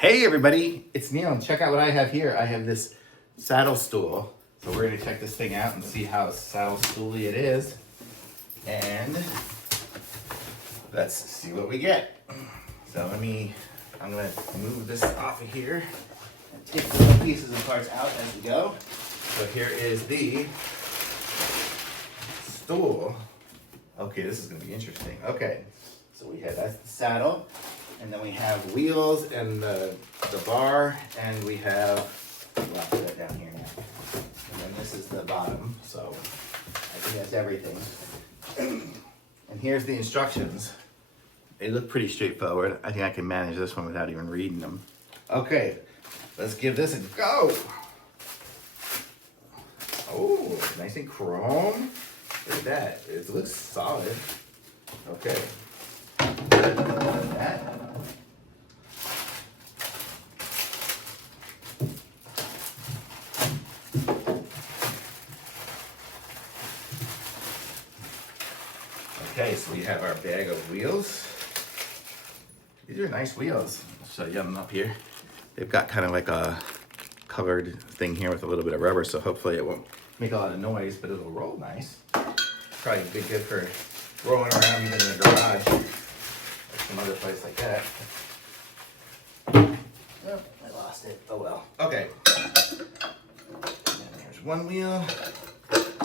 Hey everybody, it's Neil, and check out what I have here. I have this saddle stool. So we're gonna check this thing out and see how saddle stooly it is. And let's see what we get. So I'm gonna move this off of here and take the little pieces and parts out as we go. So here is the stool. Okay, this is gonna be interesting. Okay, so that's the saddle. And then we have wheels and the bar, and we have, well, I'll put that down here now. And then this is the bottom, so I think that's everything. And here's the instructions. They look pretty straightforward. I think I can manage this one without even reading them. Okay, let's give this a go. Oh, nice and chrome. Look at that, it looks solid. Okay. That. Okay, so we have our bag of wheels. These are nice wheels. I'll show you them up here. They've got kind of like a covered thing here with a little bit of rubber, so hopefully it won't make a lot of noise, but it'll roll nice. Probably be good for rolling around even in the garage or some other place like that. Oh, I lost it. Oh well. Okay. And there's one wheel,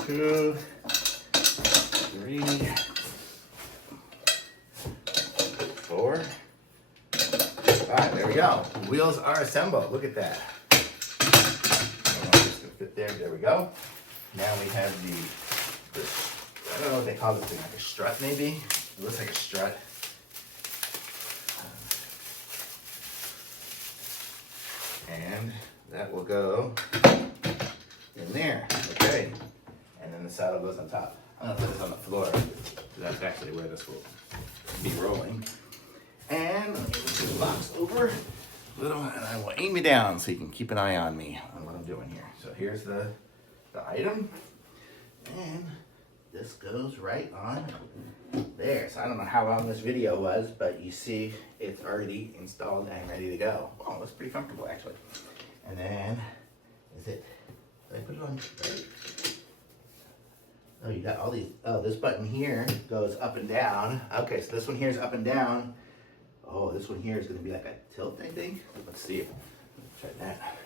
2, 3, 4, 5. There we go. The wheels are assembled. Look at that. Just gonna fit there. There we go. Now we have this. I don't know what they call this thing. Like a strut, maybe. It looks like a strut. And that will go in there. Okay. And then the saddle goes on top. I'm gonna put this on the floor, because that's actually where this will be rolling. And let me move this box over a little, and I will aim you down so you can keep an eye on me on what I'm doing here. So here's the item, and this goes right on there. So I don't know how long this video was, but you see it's already installed and ready to go. Oh, that's pretty comfortable actually. And then, did I put it on right? Oh, you got all these, oh, this button here goes up and down. Okay, so this one here is up and down. Oh, this one here is gonna be like a tilt, I think. Let's see, try that.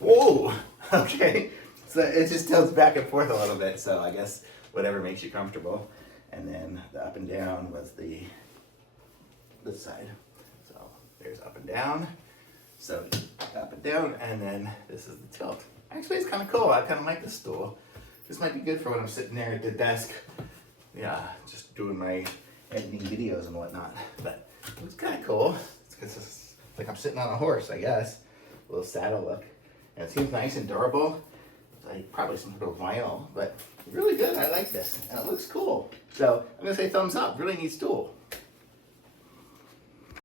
Whoa, okay. So it just tilts back and forth a little bit, so I guess whatever makes you comfortable. And then the up and down was this side. So there's up and down. So up and down, and then this is the tilt. Actually, it's kind of cool. I kind of like this stool. This might be good for when I'm sitting there at the desk. Yeah, just doing my editing videos and whatnot. But it's kind of cool. It's like I'm sitting on a horse, I guess. A little saddle look. And it seems nice and durable. It's like probably some sort of vinyl, but really good. I like this, and it looks cool. So I'm gonna say thumbs up. Really neat stool.